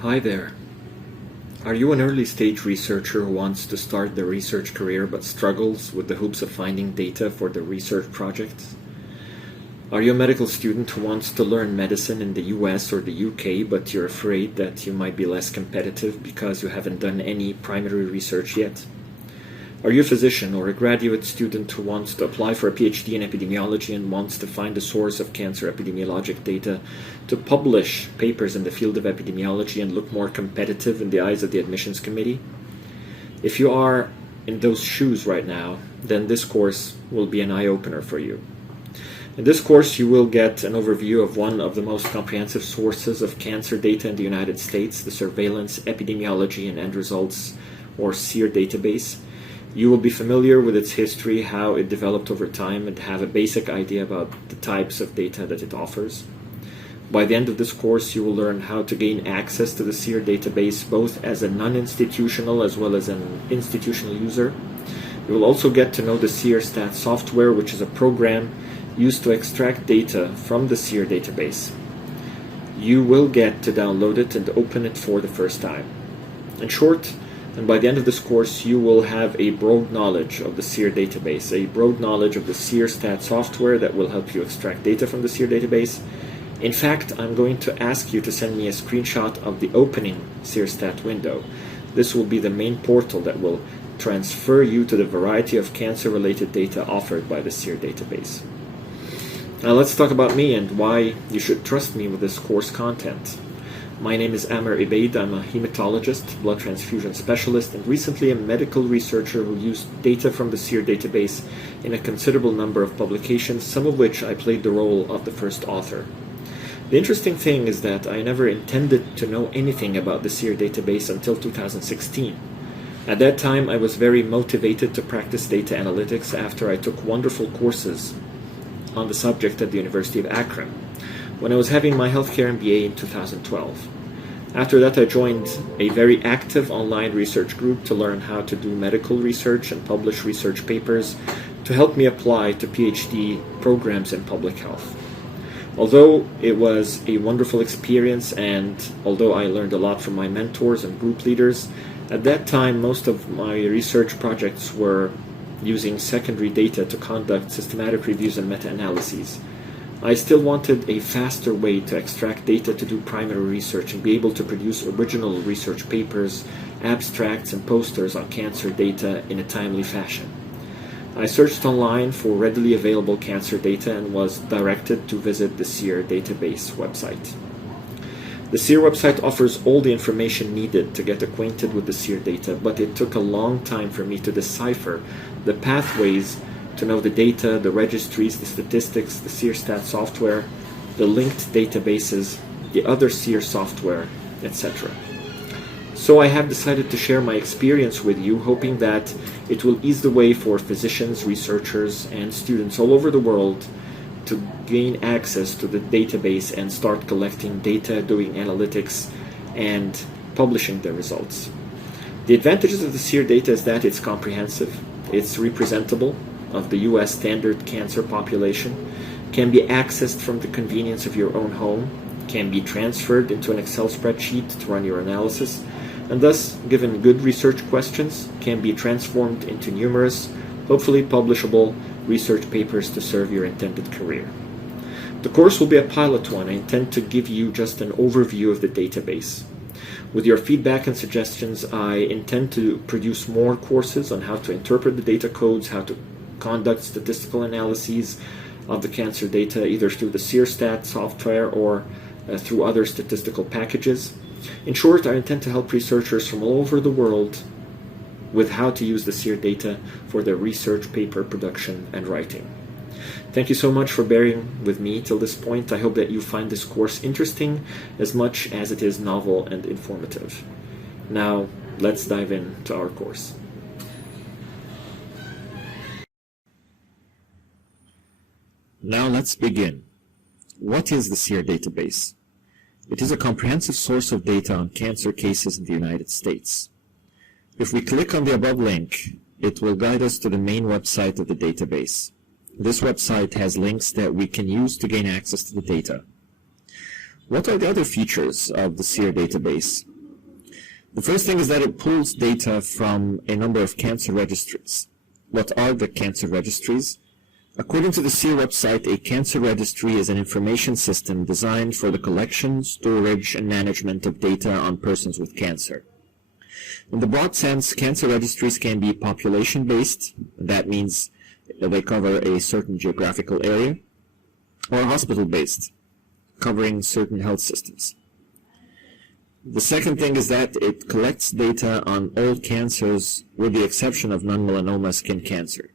Hi there. Are you an early stage researcher who wants to start their research career but struggles with the hopes of finding data for their research projects? Are you a medical student who wants to learn medicine in the US or the UK but you're afraid that you might be less competitive because you haven't done any primary research yet? Are you a physician or a graduate student who wants to apply for a PhD in epidemiology and wants to find a source of cancer epidemiologic data to publish papers in the field of epidemiology and look more competitive in the eyes of the admissions committee? If you are in those shoes right now, then this course will be an eye-opener for you. In this course, you will get an overview of one of the most comprehensive sources of cancer data in the United States, the Surveillance, Epidemiology, and End Results, or Seer database. You will be familiar with its history, how it developed over time, and have a basic idea about the types of data that it offers. By the end of this course, you will learn how to gain access to the Seer database both as a non-institutional as well as an institutional user. You will also get to know the Seerstat software, which is a program used to extract data from the Seer database. You will get to download it and open it for the first time. In short, and by the end of this course, you will have a broad knowledge of the Seer database, a broad knowledge of the Seerstat software that will help you extract data from the Seer database. In fact, I'm going to ask you to send me a screenshot of the opening Seerstat window. This will be the main portal that will transfer you to the variety of cancer-related data offered by the Seer database. Now let's talk about me and why you should trust me with this course content. My name is Amer Ibaid. I'm a hematologist, blood transfusion specialist, and recently a medical researcher who used data from the Seer database in a considerable number of publications, some of which I played the role of the first author. The interesting thing is that I never intended to know anything about the Seer database until 2016. At that time, I was very motivated to practice data analytics after I took wonderful courses on the subject at the University of Akron, when I was having my healthcare MBA in 2012. After that, I joined a very active online research group to learn how to do medical research and publish research papers to help me apply to PhD programs in public health. Although it was a wonderful experience and although I learned a lot from my mentors and group leaders, at that time most of my research projects were using secondary data to conduct systematic reviews and meta-analyses. I still wanted a faster way to extract data to do primary research and be able to produce original research papers, abstracts, and posters on cancer data in a timely fashion. I searched online for readily available cancer data and was directed to visit the Seer database website. The Seer website offers all the information needed to get acquainted with the Seer data, but it took a long time for me to decipher the pathways to know the data, the registries, the statistics, the Seerstat software, the linked databases, the other Seer software, etc. So I have decided to share my experience with you, hoping that it will ease the way for physicians, researchers, and students all over the world to gain access to the database and start collecting data, doing analytics, and publishing the results. The advantages of the Seer data is that it's comprehensive, it's representable of the US standard cancer population, can be accessed from the convenience of your own home, can be transferred into an Excel spreadsheet to run your analysis, and thus, given good research questions, can be transformed into numerous, hopefully publishable, research papers to serve your intended career. The course will be a pilot one. I intend to give you just an overview of the database. With your feedback and suggestions, I intend to produce more courses on how to interpret the data codes, how to conduct statistical analyses of the cancer data, either through the Seerstat software or through other statistical packages. In short, I intend to help researchers from all over the world with how to use the Seer data for their research paper production and writing. Thank you so much for bearing with me till this point. I hope that you find this course interesting as much as it is novel and informative. Now, let's dive into our course. Now let's begin. What is the Seer database? It is a comprehensive source of data on cancer cases in the United States. If we click on the above link, it will guide us to the main website of the database. This website has links that we can use to gain access to the data. What are the other features of the Seer database? The first thing is that it pulls data from a number of cancer registries. What are the cancer registries? According to the Seer website, a cancer registry is an information system designed for the collection, storage, and management of data on persons with cancer. In the broad sense, cancer registries can be population-based, that means they cover a certain geographical area, or hospital-based, covering certain health systems. The second thing is that it collects data on all cancers with the exception of non-melanoma skin cancer.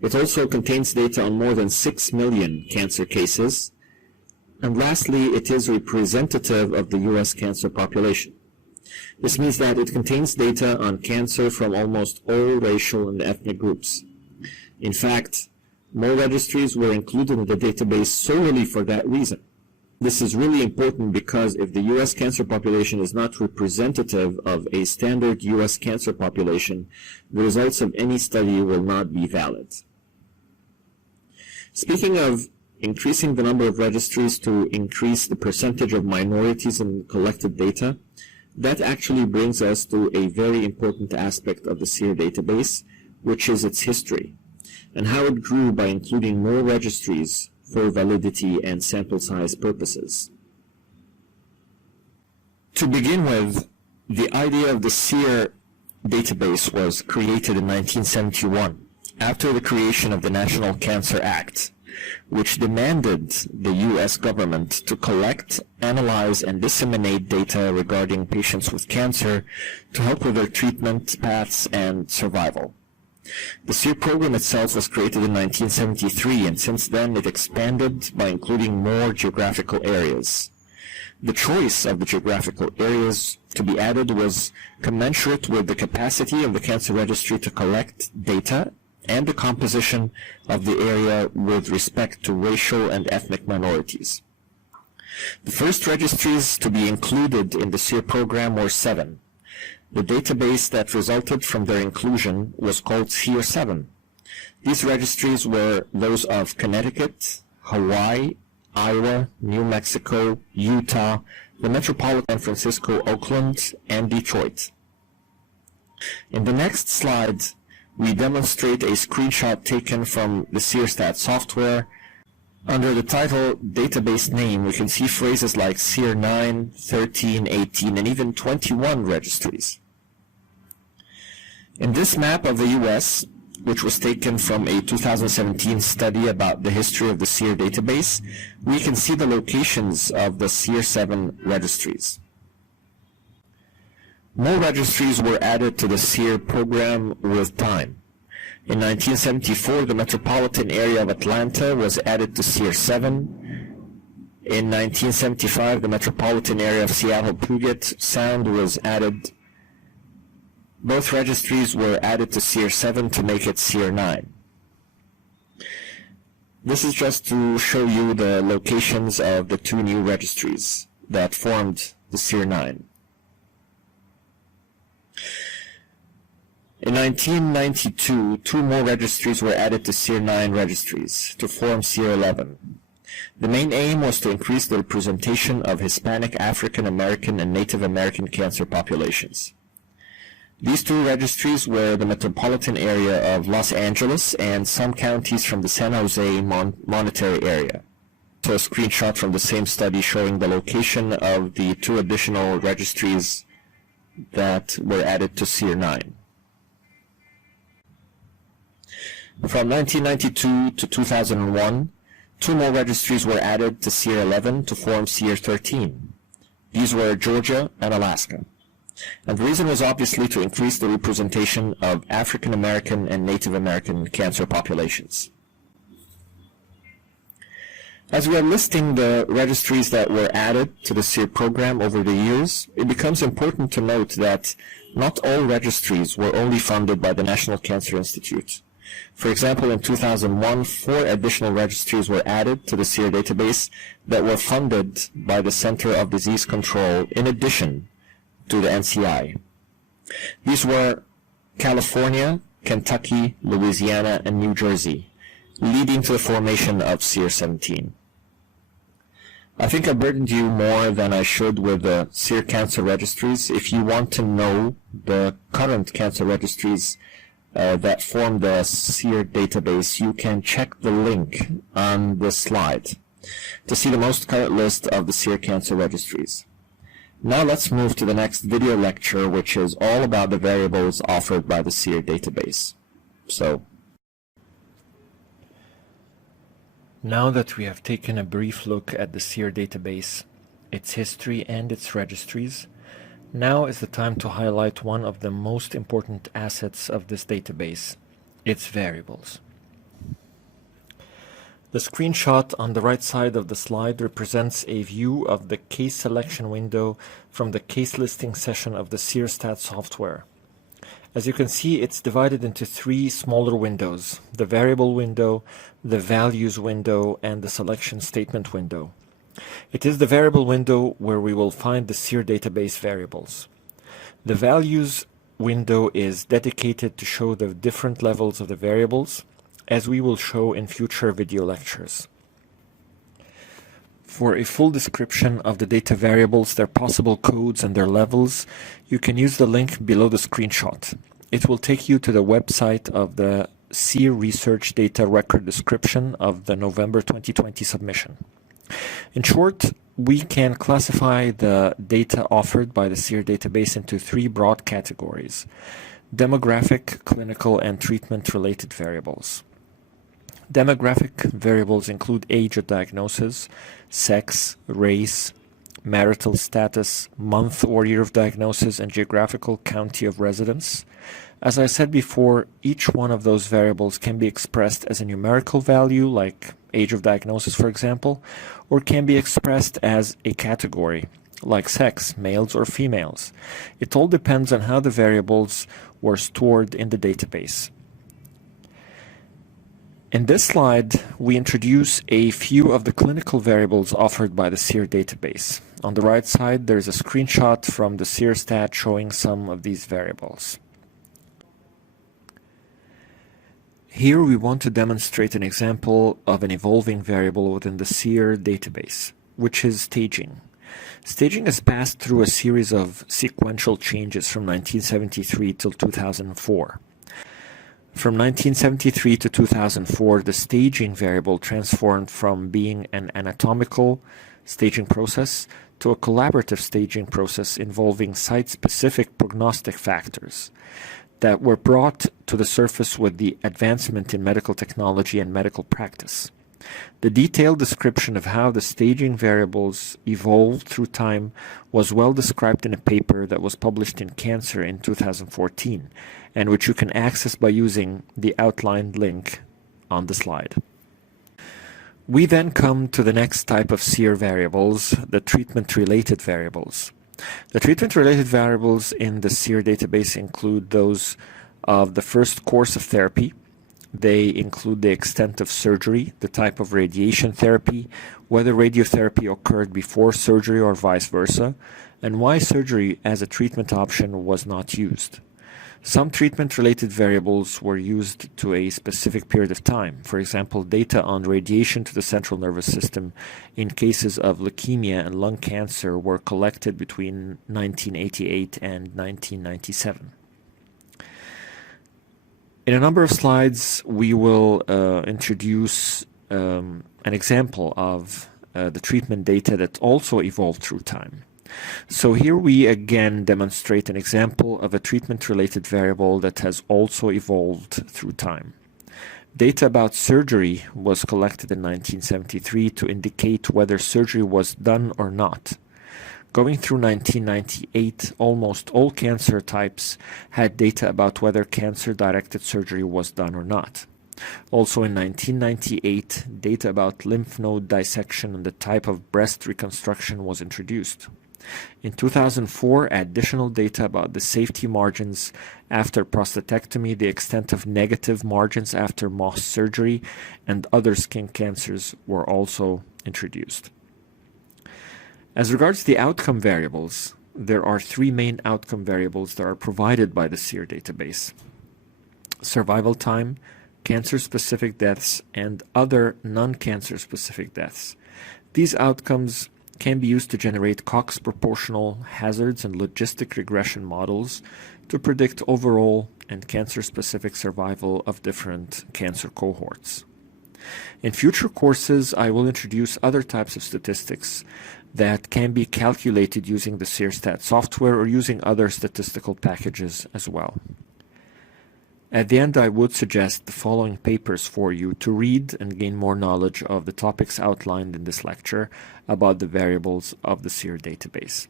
It also contains data on more than 6 million cancer cases. And lastly, it is representative of the U.S. cancer population. This means that it contains data on cancer from almost all racial and ethnic groups. In fact, more registries were included in the database solely for that reason. This is really important because if the U.S. cancer population is not representative of a standard U.S. cancer population, the results of any study will not be valid. Speaking of increasing the number of registries to increase the percentage of minorities in collected data, that actually brings us to a very important aspect of the Seer database, which is its history, and how it grew by including more registries for validity and sample size purposes. To begin with, the idea of the Seer database was created in 1971, after the creation of the National Cancer Act, which demanded the U.S. government to collect, analyze, and disseminate data regarding patients with cancer to help with their treatment paths and survival. The Seer program itself was created in 1973, and since then it expanded by including more geographical areas. The choice of the geographical areas to be added was commensurate with the capacity of the cancer registry to collect data and the composition of the area with respect to racial and ethnic minorities. The first registries to be included in the Seer program were 7. The database that resulted from their inclusion was called Seer7. These registries were those of Connecticut, Hawaii, Iowa, New Mexico, Utah, the metropolitan San Francisco, Oakland, and Detroit. In the next slide, we demonstrate a screenshot taken from the Seerstat software. Under the title database name, we can see phrases like Seer 9, 13, 18, and even 21 registries. In this map of the US, which was taken from a 2017 study about the history of the Seer database, we can see the locations of the Seer7 registries. More registries were added to the Seer program with time. In 1974, the metropolitan area of Atlanta was added to Seer7. In 1975, the metropolitan area of Seattle-Puget Sound was added. Both registries were added to Seer7 to make it Seer9. This is just to show you the locations of the 2 new registries that formed the Seer9. In 1992, 2 more registries were added to Seer9 registries to form Seer11. The main aim was to increase the representation of Hispanic, African American, and Native American cancer populations. These 2 registries were the metropolitan area of Los Angeles and some counties from the San Jose monetary area. So a screenshot from the same study showing the location of the 2 additional registries that were added to Seer9. From 1992 to 2001, 2 more registries were added to Seer11 to form Seer13. These were Georgia and Alaska. And the reason was obviously to increase the representation of African American and Native American cancer populations. As we are listing the registries that were added to the Seer program over the years, it becomes important to note that not all registries were only funded by the National Cancer Institute. For example, in 2001, 4 additional registries were added to the Seer database that were funded by the Center of Disease Control in addition to the NCI. These were California, Kentucky, Louisiana, and New Jersey, leading to the formation of Seer17. I think I burdened you more than I should with the Seer cancer registries. If you want to know the current cancer registries that form the Seer database, you can check the link on this slide to see the most current list of the Seer cancer registries. Now let's move to the next video lecture, which is all about the variables offered by the Seer database. Now that we have taken a brief look at the Seer database, its history and its registries, now is the time to highlight one of the most important assets of this database, its variables. The screenshot on the right side of the slide represents a view of the case selection window from the case listing session of the Seerstat software. As you can see, it's divided into three smaller windows: the variable window, the values window, and the selection statement window. It is the variable window where we will find the Seer database variables. The values window is dedicated to show the different levels of the variables, as we will show in future video lectures. For a full description of the data variables, their possible codes, and their levels, you can use the link below the screenshot. It will take you to the website of the Seer Research Data Record Description of the November 2020 submission. In short, we can classify the data offered by the Seer database into three broad categories: demographic, clinical, and treatment-related variables. Demographic variables include age of diagnosis, sex, race, marital status, month or year of diagnosis, and geographical county of residence. As I said before, each one of those variables can be expressed as a numerical value, like age of diagnosis, for example, or can be expressed as a category, like sex, males or females. It all depends on how the variables were stored in the database. In this slide, we introduce a few of the clinical variables offered by the Seer database. On the right side, there's a screenshot from the Seerstat showing some of these variables. Here we want to demonstrate an example of an evolving variable within the Seer database, which is staging. Staging has passed through a series of sequential changes from 1973 till 2004. From 1973 to 2004, the staging variable transformed from being an anatomical staging process to a collaborative staging process involving site-specific prognostic factors that were brought to the surface with the advancement in medical technology and medical practice. The detailed description of how the staging variables evolved through time was well described in a paper that was published in Cancer in 2014, and which you can access by using the outlined link on the slide. We then come to the next type of Seer variables, the treatment-related variables. The treatment-related variables in the Seer database include those of the first course of therapy. They include the extent of surgery, the type of radiation therapy, whether radiotherapy occurred before surgery or vice versa, and why surgery as a treatment option was not used. Some treatment-related variables were used to a specific period of time. For example, data on radiation to the central nervous system in cases of leukemia and lung cancer were collected between 1988 and 1997. In a number of slides, we will introduce an example of the treatment data that also evolved through time. So here we again demonstrate an example of a treatment-related variable that has also evolved through time. Data about surgery was collected in 1973 to indicate whether surgery was done or not. Going through 1998, almost all cancer types had data about whether cancer-directed surgery was done or not. Also in 1998, data about lymph node dissection and the type of breast reconstruction was introduced. In 2004, additional data about the safety margins after prostatectomy, the extent of negative margins after Mohs surgery, and other skin cancers were also introduced. As regards the outcome variables, there are three main outcome variables that are provided by the Seer database: survival time, cancer-specific deaths, and other non-cancer specific deaths. These outcomes can be used to generate Cox proportional hazards and logistic regression models to predict overall and cancer-specific survival of different cancer cohorts. In future courses, I will introduce other types of statistics that can be calculated using the Seerstat software or using other statistical packages as well. At the end, I would suggest the following papers for you to read and gain more knowledge of the topics outlined in this lecture about the variables of the Seer database.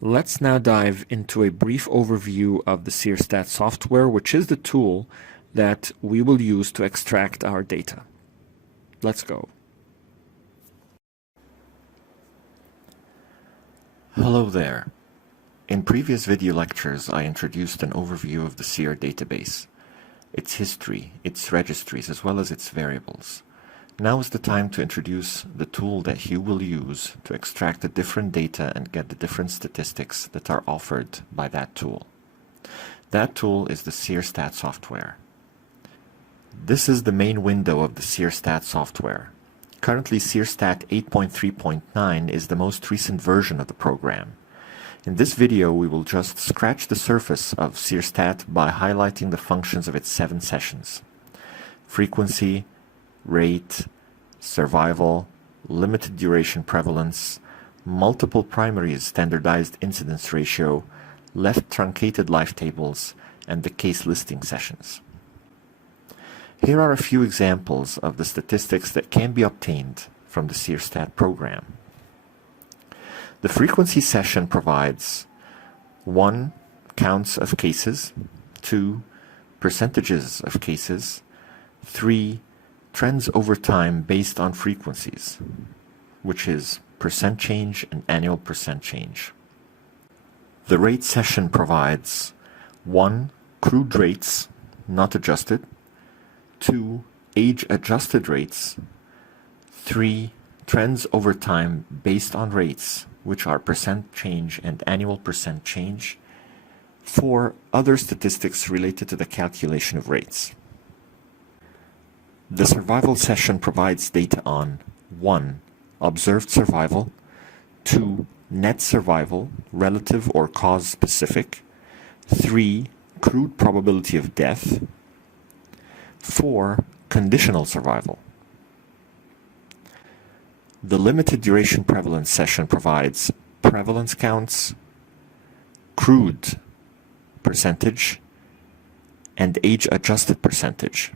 Let's now dive into a brief overview of the Seerstat software, which is the tool that we will use to extract our data. Let's go. Hello there. In previous video lectures, I introduced an overview of the Seer database, its history, its registries, as well as its variables. Now is the time to introduce the tool that you will use to extract the different data and get the different statistics that are offered by that tool. That tool is the Seerstat software. This is the main window of the Seerstat software. Currently, Seerstat 8.3.9 is the most recent version of the program. In this video, we will just scratch the surface of Seerstat by highlighting the functions of its 7 sessions: frequency, rate, survival, limited duration prevalence, multiple primaries standardized incidence ratio, left truncated life tables, and the case listing sessions. Here are a few examples of the statistics that can be obtained from the Seerstat program. The frequency session provides 1. Counts of cases, 2. Percentages of cases, 3. Trends over time based on frequencies, which is percent change and annual percent change. The rate session provides 1. Crude rates, not adjusted, 2. Age-adjusted rates, 3. Trends over time based on rates, which are percent change and annual percent change, 4. Other statistics related to the calculation of rates. The survival session provides data on 1. Observed survival, 2. Net survival, relative or cause specific, 3. Crude probability of death, 4. Conditional survival. The limited duration prevalence session provides prevalence counts, crude percentage, and age-adjusted percentage.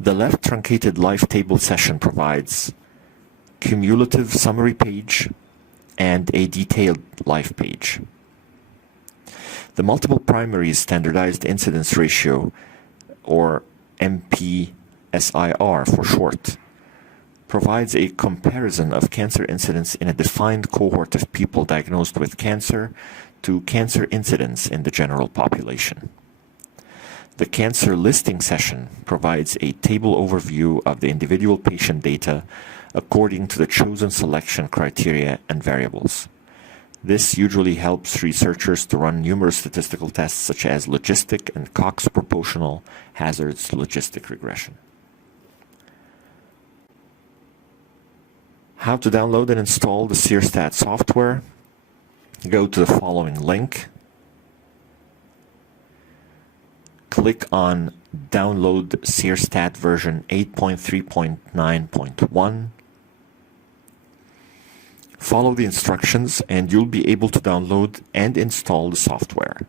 The left truncated life table session provides cumulative summary page and a detailed life page. The multiple primaries standardized incidence ratio, or MPSIR for short, provides a comparison of cancer incidence in a defined cohort of people diagnosed with cancer to cancer incidence in the general population. The cancer listing session provides a table overview of the individual patient data according to the chosen selection criteria and variables. This usually helps researchers to run numerous statistical tests such as logistic and Cox proportional hazards logistic regression. How to download and install the Seerstat software? Go to the following link. Click on Download Seerstat version 8.3.9.1. Follow the instructions and you'll be able to download and install the software.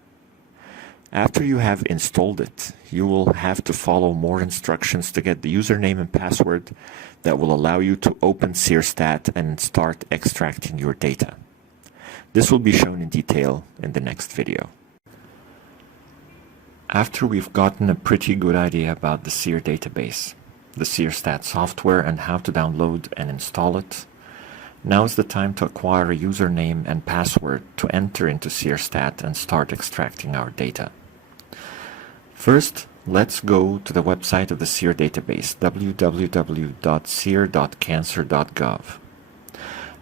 After you have installed it, you will have to follow more instructions to get the username and password that will allow you to open Seerstat and start extracting your data. This will be shown in detail in the next video. After we've gotten a pretty good idea about the Seer database, the Seerstat software, and how to download and install it, now is the time to acquire a username and password to enter into Seerstat and start extracting our data. First, let's go to the website of the Seer database, www.seer.cancer.gov.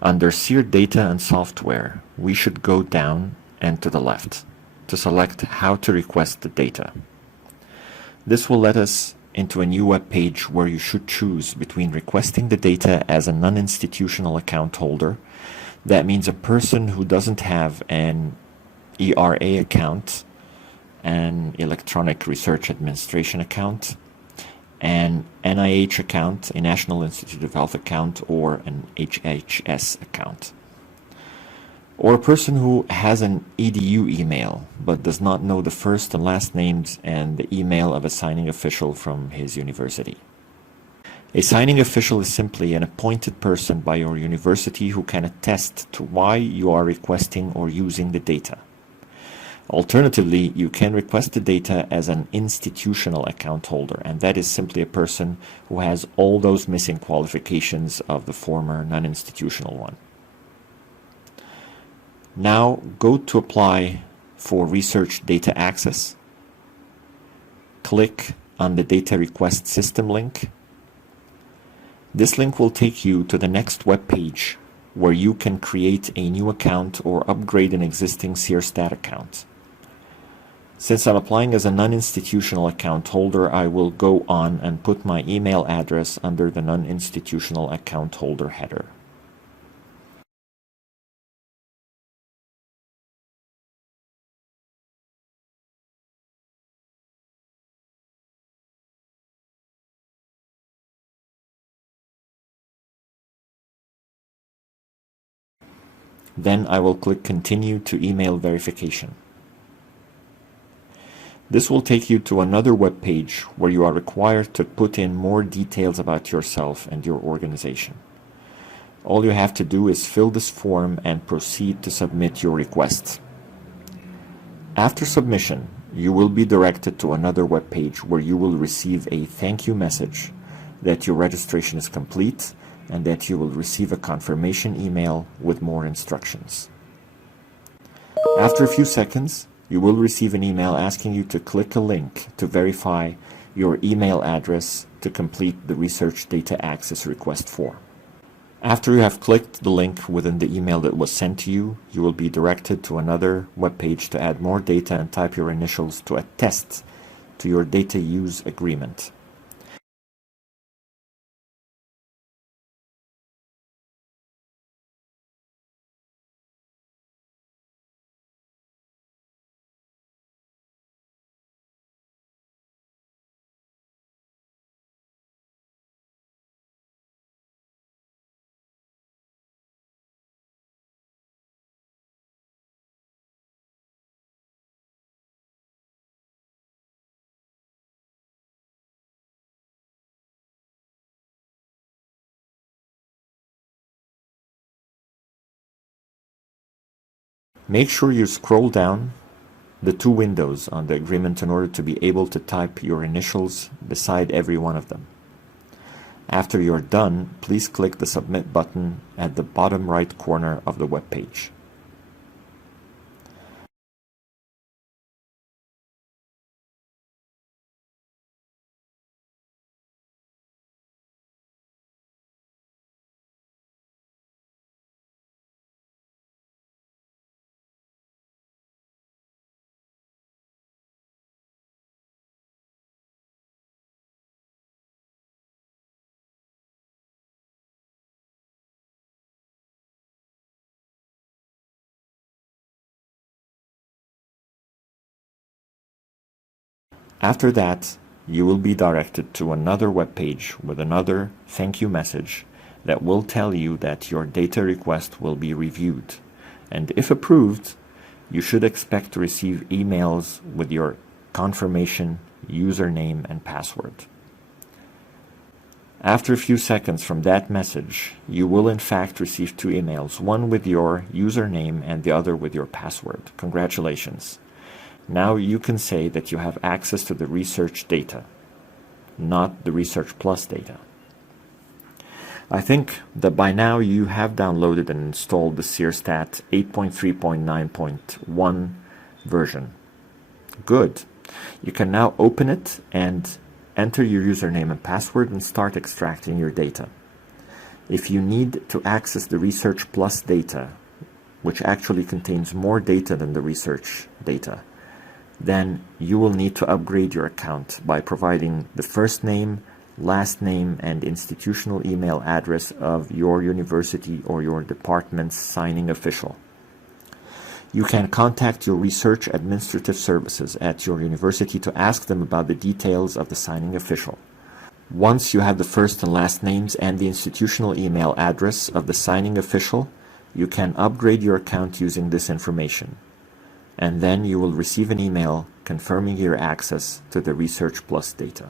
Under Seer Data and Software, we should go down and to the left to select how to request the data. This will let us into a new web page where you should choose between requesting the data as a non-institutional account holder. That means a person who doesn't have an ERA account, an Electronic Research Administration account, an NIH account, a National Institute of Health account, or an HHS account. Or a person who has an EDU email but does not know the first and last names and the email of a signing official from his university. A signing official is simply an appointed person by your university who can attest to why you are requesting or using the data. Alternatively, you can request the data as an institutional account holder, and that is simply a person who has all those missing qualifications of the former non-institutional one. Now go to Apply for Research Data Access. Click on the Data Request System link. This link will take you to the next web page where you can create a new account or upgrade an existing Seerstat account. Since I'm applying as a non-institutional account holder, I will go on and put my email address under the non-institutional account holder header. Then I will click Continue to Email Verification. This will take you to another web page where you are required to put in more details about yourself and your organization. All you have to do is fill this form and proceed to submit your request. After submission, you will be directed to another web page where you will receive a thank you message that your registration is complete and that you will receive a confirmation email with more instructions. After a few seconds, you will receive an email asking you to click a link to verify your email address to complete the Research Data Access request form. After you have clicked the link within the email that was sent to you, you will be directed to another web page to add more data and type your initials to attest to your data use agreement. Make sure you scroll down the two windows on the agreement in order to be able to type your initials beside every one of them. After you're done, please click the Submit button at the bottom right corner of the web page. After that, you will be directed to another web page with another thank you message that will tell you that your data request will be reviewed, and if approved, you should expect to receive emails with your confirmation, username, and password. After a few seconds from that message, you will in fact receive two emails, one with your username and the other with your password. Congratulations. Now you can say that you have access to the research data, not the Research Plus data. I think that by now you have downloaded and installed the Seerstat 8.3.9.1 version. Good. You can now open it and enter your username and password and start extracting your data. If you need to access the Research Plus data, which actually contains more data than the research data, then you will need to upgrade your account by providing the first name, last name, and institutional email address of your university or your department's signing official. You can contact your research administrative services at your university to ask them about the details of the signing official. Once you have the first and last names and the institutional email address of the signing official, you can upgrade your account using this information. And then you will receive an email confirming your access to the Research Plus data.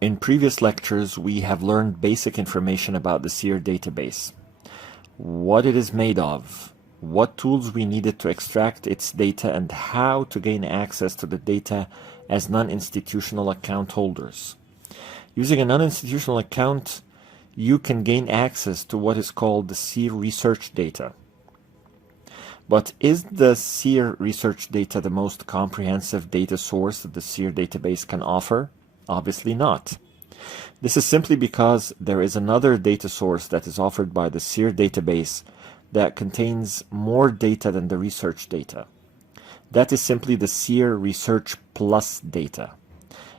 In previous lectures, we have learned basic information about the Seer database, what it is made of, what tools we needed to extract its data, and how to gain access to the data as non-institutional account holders. Using a non-institutional account, you can gain access to what is called the Seer research data. But is the Seer research data the most comprehensive data source that the Seer database can offer? Obviously not. This is simply because there is another data source that is offered by the Seer database that contains more data than the research data. That is simply the Seer Research Plus data.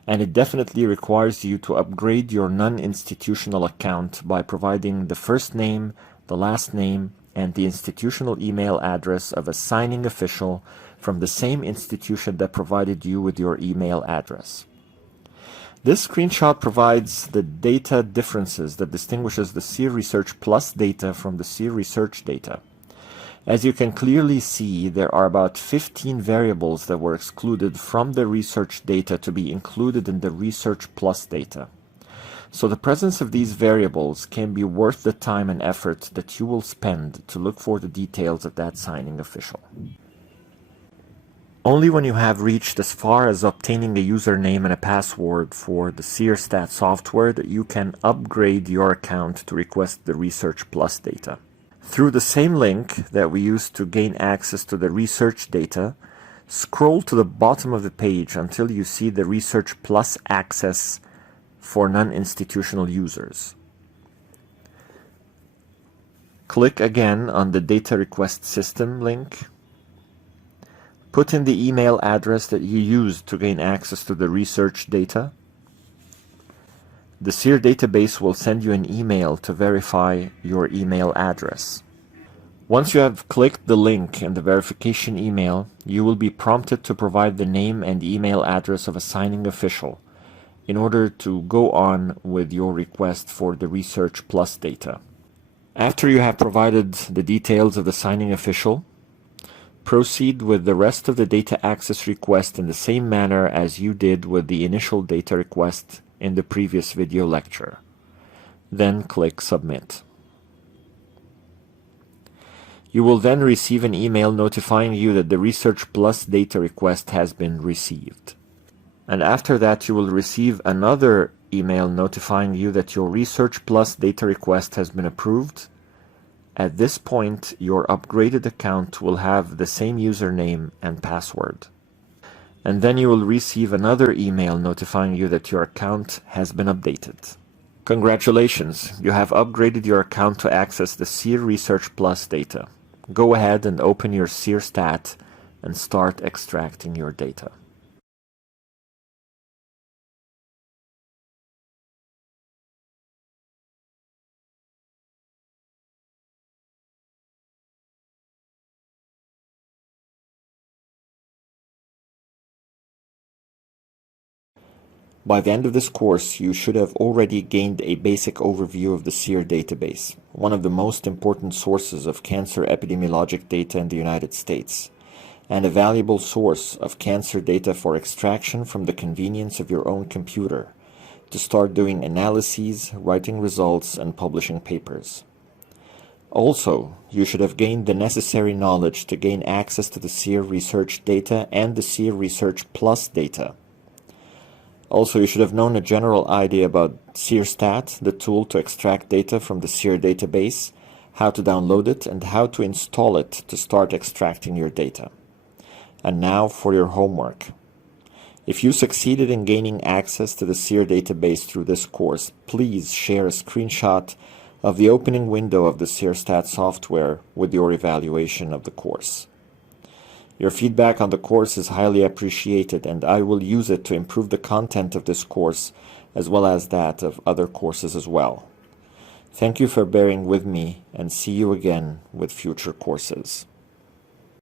And it definitely requires you to upgrade your non-institutional account by providing the first name, the last name, and the institutional email address of a signing official from the same institution that provided you with your email address. This screenshot provides the data differences that distinguishes the Seer Research Plus data from the Seer Research data. As you can clearly see, there are about 15 variables that were excluded from the research data to be included in the Research Plus data. So the presence of these variables can be worth the time and effort that you will spend to look for the details of that signing official. Only when you have reached as far as obtaining a username and a password for the Seerstat software that you can upgrade your account to request the Research Plus data. Through the same link that we used to gain access to the research data, scroll to the bottom of the page until you see the Research Plus access for non-institutional users. Click again on the Data Request System link. Put in the email address that you used to gain access to the research data. The Seer database will send you an email to verify your email address. Once you have clicked the link in the verification email, you will be prompted to provide the name and email address of a signing official in order to go on with your request for the Research Plus data. After you have provided the details of the signing official, proceed with the rest of the data access request in the same manner as you did with the initial data request in the previous video lecture. Then click Submit. You will then receive an email notifying you that the Research Plus data request has been received. And after that, you will receive another email notifying you that your Research Plus data request has been approved. At this point, your upgraded account will have the same username and password. And then you will receive another email notifying you that your account has been updated. Congratulations, you have upgraded your account to access the Seer Research Plus data. Go ahead and open your Seerstat and start extracting your data. By the end of this course, you should have already gained a basic overview of the Seer database, one of the most important sources of cancer epidemiologic data in the United States, and a valuable source of cancer data for extraction from the convenience of your own computer, to start doing analyses, writing results, and publishing papers. Also, you should have gained the necessary knowledge to gain access to the Seer research data and the Seer Research Plus data. Also, you should have known a general idea about Seerstat, the tool to extract data from the Seer database, how to download it, and how to install it to start extracting your data. And now for your homework. If you succeeded in gaining access to the Seer database through this course, please share a screenshot of the opening window of the Seerstat software with your evaluation of the course. Your feedback on the course is highly appreciated, and I will use it to improve the content of this course as well as that of other courses as well. Thank you for bearing with me, and see you again with future courses.